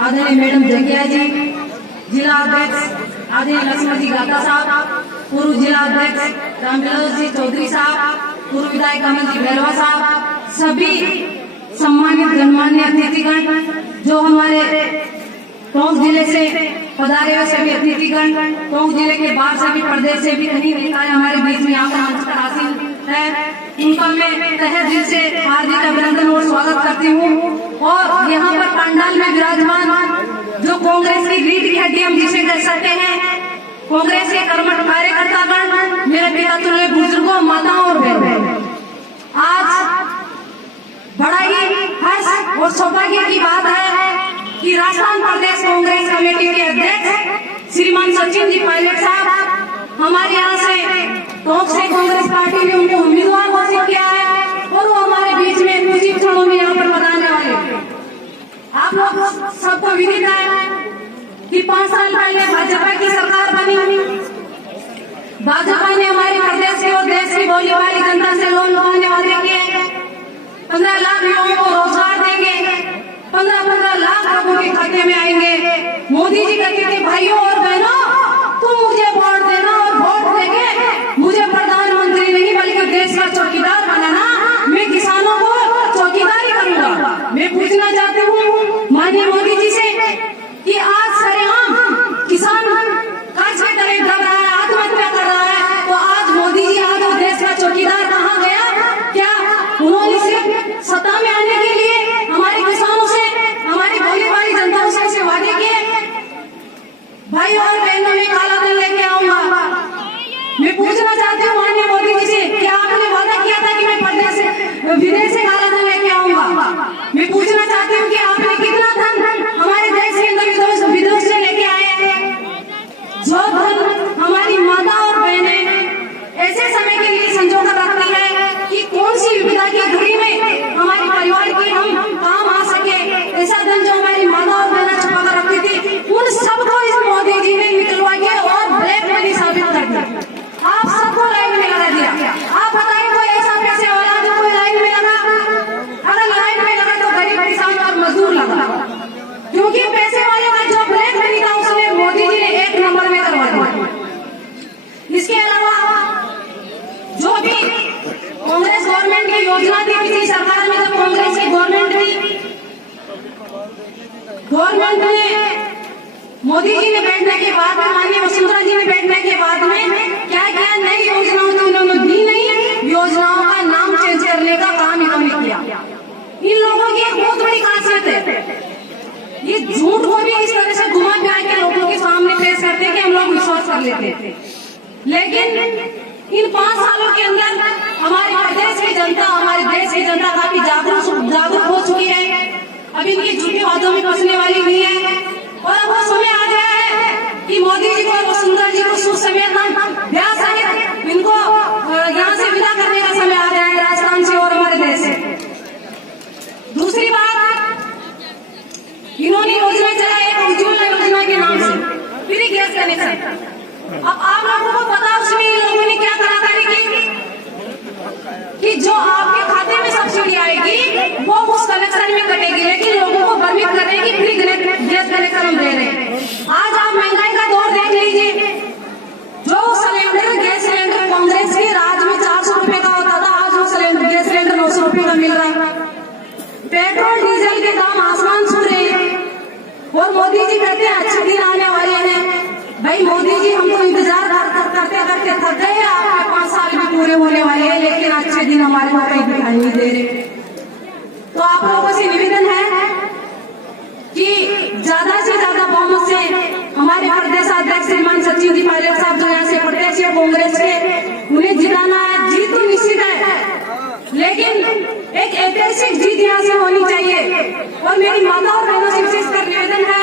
आदरणीय मैडम जगिया जी, जिला अध्यक्ष आदरणीय लक्ष्मण जी गाता साहब, पूर्व जिला अध्यक्ष रामविलास जी चौधरी साहब, पूर्व विधायक कमल जी भैरवा साहब, सभी सम्मानित गणमान्य अतिथिगण जो हमारे टोंक जिले से पधारे हुए सभी अतिथिगण, टोंक जिले के बाहर से भी, प्रदेश से भी कहीं नेताएं हमारे बीच में यहाँ पर हासिल है, उनका मैं तहे दिल से हार्दिक अभिनंदन और स्वागत करती हूँ। और यहाँ पर पंडाल में विराजमान जो कांग्रेस की रीढ़ की हड्डी हम जिसे कह सकते हैं, कांग्रेस के कर्मठ कार्यकर्तागण, मेरे पिता तुल्य बुजुर्गों, माताओं और बहनों, आज बड़ा ही हर्ष और सौभाग्य की बात है कि राजस्थान प्रदेश कांग्रेस कमेटी के अध्यक्ष श्रीमान सचिन जी पायलट साहब हमारे यहाँ से टोंक से कांग्रेस पार्टी ने उनको उम्मीदवार घोषित किया है और वो हमारे बीच में कुछ ही क्षणों में यहाँ पर बताने वाले। आप लोग सबको विदित है कि 5 साल पहले भाजपा की सरकार बनी, भाजपा ने हमारे प्रदेश की और देश की भोली भाली जनता से लोन लुभाने वाले किए, 15 लाख लोगों को रोजगार देंगे, 15-15 लाख लोगों के खाते में आएंगे। मोदी जी कहते थे भाइयों और बहनों, तुम मुझे वोट देना और वोट देके मुझे प्रधानमंत्री नहीं बल्कि देश का चौकीदार बनाना, मैं किसानों को चौकीदारी करूंगा। मैं पूछना चाहती हूँ माननीय मोदी जी से कि आज सरेआम किसान कर्ज के तले दब रहा है, आत्महत्या कर रहा है, तो आज मोदी जी आज वो देश का चौकीदार कहाँ गया? क्या उन्होंने सिर्फ सत्ता में आने के लिए हमारे किसानों से, हमारी भोली भाली जनता से वादे किए? भाई और बहनों, में काला धन लेके आऊंगा। मैं पूछना चाहती हूँ माननीय मोदी जी से, क्या आपने वादा किया था कि मैं प्रदेश से विदेश से काला धन लेके आऊंगा? मैं पूछना चाहती हूँ कि आपने कितना धन हमारे देश के अंदर विदेश से लेके आए हैं? जो धन हमारी माता और बहनें ऐसे समय के लिए संजो कर रखती है कि कौन सी विपदा की घड़ी में हमारे परिवार के हम काम आ सके, ऐसा धन जो हमारी माता और बहनें छुपा कर रखती थी, उन सबको इस मोदी जी ने निकलवा के और ब्लैक मनी साबित कर दिया। आप सबको लाइन में लगा दिया। आप बताइए कोई ऐसा पैसे वाला जो कोई लाइन में लगा? अगर लाइन में लगा तो गरीब किसान और मजदूर लगा, क्योंकि पैसे वाले का जो ब्लैक मनी था उसने मोदी जी ने 1 नंबर में करवा दिया। इसके अलावा जो भी कांग्रेस गवर्नमेंट की योजना थी, पिछली सरकार में जब कांग्रेस की गवर्नमेंट थी, गवर्नमेंट ने मोदी जी ने बैठने के बाद में, माननीय वसुंधरा जी ने बैठने के बाद में क्या किया? नई योजनाओं तो उन्होंने दी नहीं, योजनाओं का नाम चेंज करने का काम इन्होंने किया। इन लोगों की एक बहुत बड़ी खासियत है, ये झूठ को भी इस तरह से घुमा फिरा के लोगों के सामने पेश करते हैं कि हम लोग विश्वास कर लेते थे। लेकिन इन 5 सालों के अंदर हमारे प्रदेश की जनता, हमारे देश की जनता काफी जागरूक हो चुकी है। अब इनकी झूठी बातों में फंसने वाली नहीं है और अब वो समय आ गया है कि मोदी जी को और वसुंधरा जी को सुसमेत ब्याह सहित इनको यहाँ से विदा करने का समय आ गया है, राजस्थान से और हमारे देश से। दूसरी बात, इन्होंने योजना चलाई एक उज्ज्वला योजना के नाम से, फ्री गैस कनेक्शन। अब आप लोगों को पता उसमें इन लोगों ने क्या कलाकारी की कि जो आपके खाते में सब्सिडी आएगी वो उस कनेक्शन में कटेगी, लेकिन लोगों को भ्रमित कर रहे हैं कि फ्री गैस कनेक्शन हम दे रहे हैं। आज आप महंगाई का दौर देख लीजिए, जो सिलेंडर गैस सिलेंडर कांग्रेस के राज में 400 रुपए का होता था, आज वो गैस सिलेंडर 900 रुपए का मिल रहा है। पेट्रोल डीजल के दाम आसमान छू रहे हैं और मोदी जी कहते हैं अच्छे दिन आने वाले हैं। भाई मोदी जी, हम तो इंतजार करते करते थक गए, आपके 5 साल भी पूरे होने वाले हैं, लेकिन अच्छे दिन हमारे को कहीं दिखाई नहीं दे रहे। तो आप लोगों से निवेदन है कि ज्यादा से ज्यादा बहुमत से हमारे प्रदेश अध्यक्ष श्रीमान सचिन जी पायलट साहब जो यहाँ से प्रदेश है कांग्रेस के, उन्हें जिताना है। जीत तो निश्चित है, लेकिन एक ऐतिहासिक जीत यहाँ से होनी चाहिए। और मेरी माता और बहनों से विशेषकर निवेदन है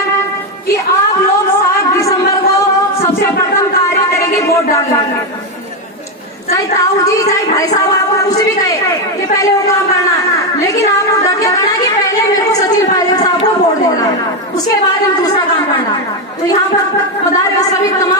कि आप लोग 7 दिसंबर को सबसे प्रथम कार्य करेंगे वोट डालना। चाहे ताऊ जी, चाहे भाई साहब आपको कुछ भी कहे कि पहले वो काम करना, लेकिन आपको डट के करना कि पहले मेरे को सचिन पायलट साहब को वोट देना, उसके बाद हम दूसरा काम करना। तो यहाँ पर पधारे सभी तमाम